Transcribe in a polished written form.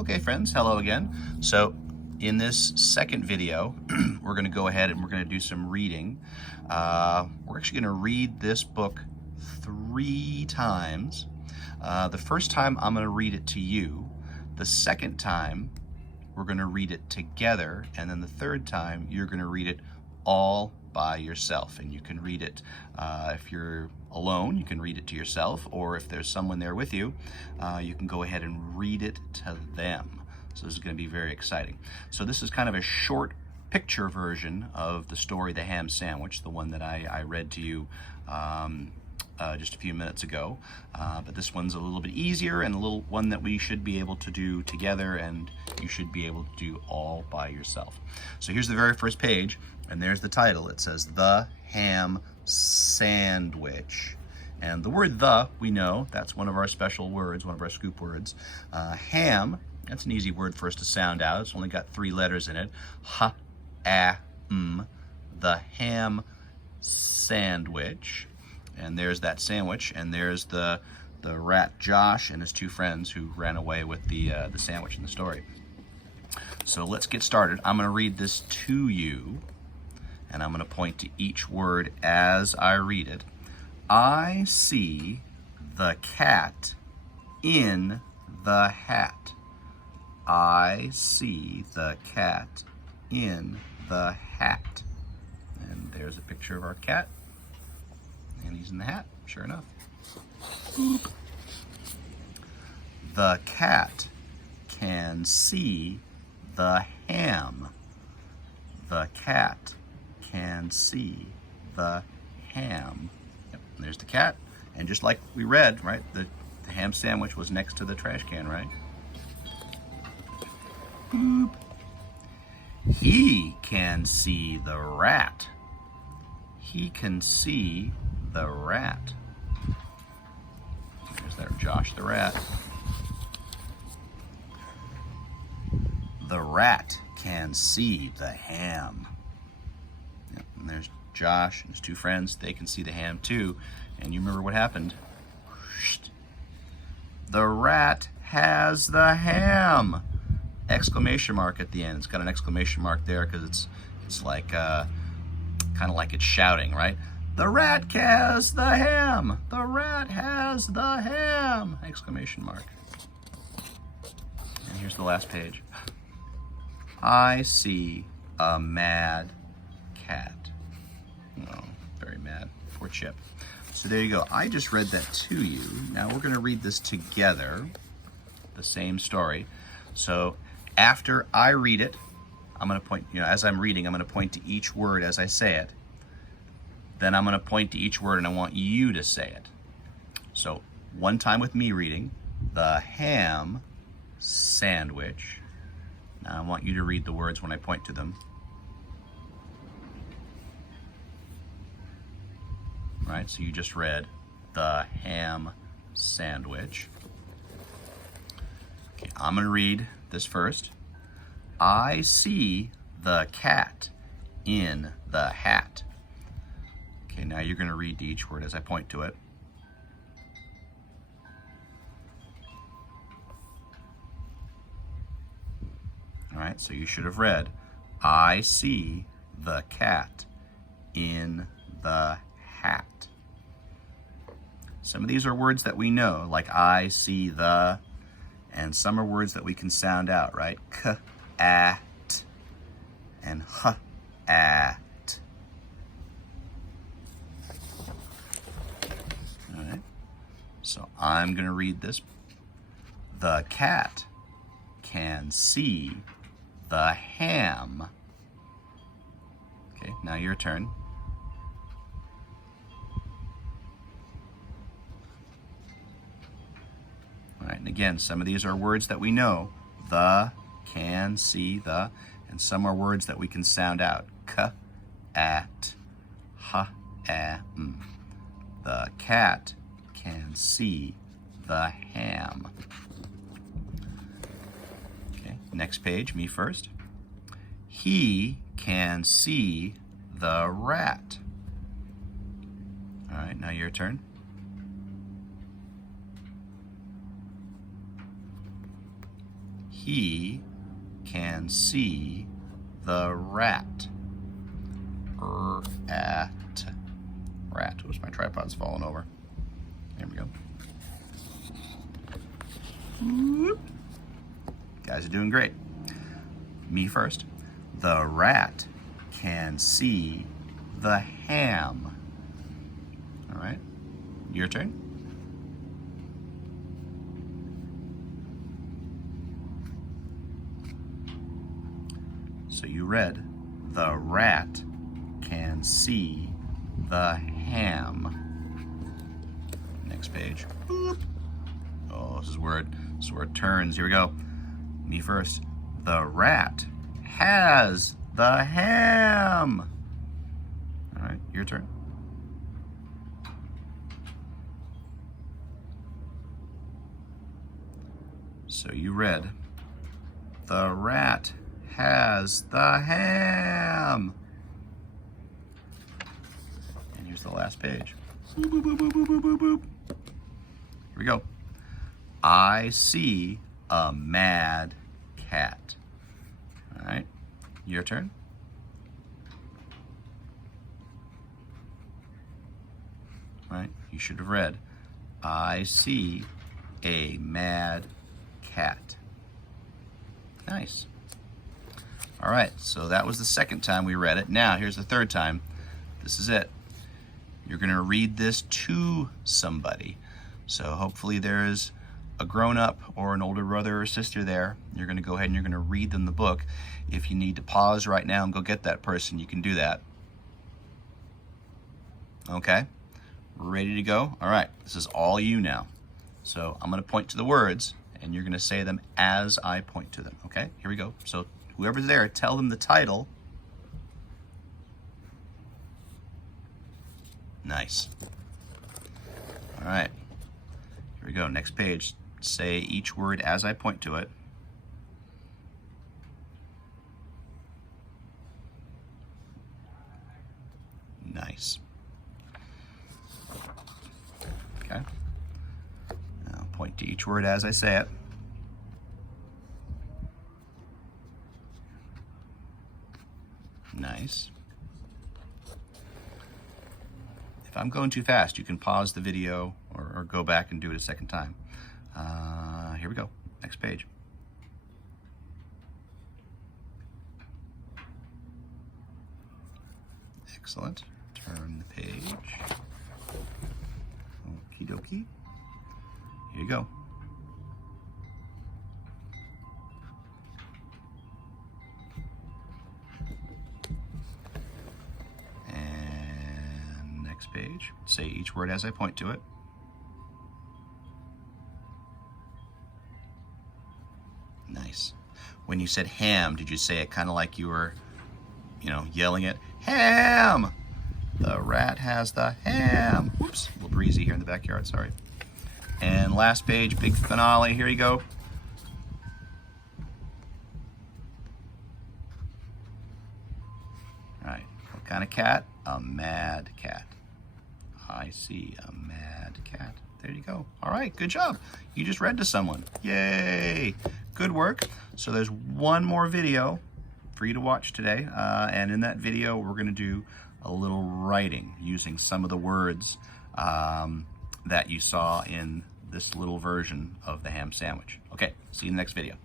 Okay, friends, hello again. So in this second video, we're going to go ahead and we're going to do some reading. We're actually going to read this book 3 times. The first time I'm going to read it to you. The second time we're going to read it together, and then the third time you're going to read it all by yourself. And you can read it if you're alone, you can read it to yourself, or if there's someone there with you, you can go ahead and read it to them. So this is going to be very exciting. So this is kind of a short picture version of the story The Ham Sandwich, the one that I read to you just a few minutes ago. But this one's a little bit easier and a little one that we should be able to do together, and you should be able to do all by yourself. So here's the very first page, and there's the title. It says The Ham Sandwich. And the word "the," we know, that's one of our special words, one of our scoop words. Ham, that's an easy word for us to sound out. It's only got 3 letters in it. Ha, a, m. The ham sandwich. And there's that sandwich, and there's the rat Josh and his 2 friends who ran away with the sandwich in the story. So let's get started. I'm going to read this to you, and I'm going to point to each word as I read it. I see the cat in the hat. I see the cat in the hat. And there's a picture of our cat. And he's in the hat, sure enough. Boop. The cat can see the ham. The cat can see the ham. Yep, and there's the cat. And just like we read, right, the ham sandwich was next to the trash can, right? Boop. He can see the rat. He can see the rat. There's that Josh the rat. The rat can see the ham. Yep, and there's Josh and his 2 friends. They can see the ham too. And you remember what happened? The rat has the ham! Exclamation mark at the end. It's got an exclamation mark there because it's like kind of like it's shouting, right? The rat has the ham! The rat has the ham! Exclamation mark. And here's the last page. I see a mad cat. Oh, very mad. Poor Chip. So there you go. I just read that to you. Now we're going to read this together, the same story. So after I read it, I'm going to point, as I'm reading, I'm going to point to each word as I say it. Then I'm going to point to each word and I want you to say it. So one time with me reading, the ham sandwich. Now I want you to read the words when I point to them. All right, so you just read the ham sandwich. Okay, I'm going to read this first. I see the cat in the hat. Okay, now you're going to read each word as I point to it. All right, so you should have read, I see the cat in the hat. Some of these are words that we know, like I see the, and some are words that we can sound out, right? K, at, and h, at. All right, so I'm going to read this. The cat can see the ham. Okay, now your turn. All right, and again, some of these are words that we know. The, can, see, the, and some are words that we can sound out. K, at, ha, m. The cat can see the ham. Okay, next page, me first. He can see the rat. All right, now your turn. He can see the rat. At. Rat. Oops, my tripod's falling over. There we go. Whoop. Guys are doing great. Me first. The rat can see the ham. All right, your turn. So you read, the rat can see the ham. Next page. Boop. Oh, this is where it turns. Here we go. Me first. The rat has the ham. All right, your turn. So you read, the rat has the ham. And here's the last page. Boop, boop, boop, boop, boop, boop, boop. Here we go. I see a mad cat. All right, your turn. All right, you should have read, I see a mad cat. Nice. All right, so that was the second time we read it. Now, here's the third time. This is it. You're going to read this to somebody. So hopefully there's a grown-up or an older brother or sister there. You're going to go ahead and you're going to read them the book. If you need to pause right now and go get that person, you can do that. Okay? Ready to go? All right, this is all you now. So I'm going to point to the words, and you're going to say them as I point to them. Okay? Here we go. So whoever's there, tell them the title. Nice. All right. Here we go. Next page. Say each word as I point to it. Nice. Okay. Now point to each word as I say it. Nice. If I'm going too fast, you can pause the video or go back and do it a second time. Here we go. Next page. Excellent. Turn the page. Okie dokie. Here you go. And next page. Say each word as I point to it. Nice. When you said ham, did you say it kind of like you were, yelling it? Ham! The rat has the ham. Whoops, a little breezy here in the backyard, sorry. And last page, big finale, here you go. All right, what kind of cat? A mad cat. I see a mad cat. There you go. All right, good job. You just read to someone. Yay! Good work. So there's one more video for you to watch today. And in that video, we're going to do a little writing using some of the words that you saw in this little version of the ham sandwich. Okay, see you in the next video.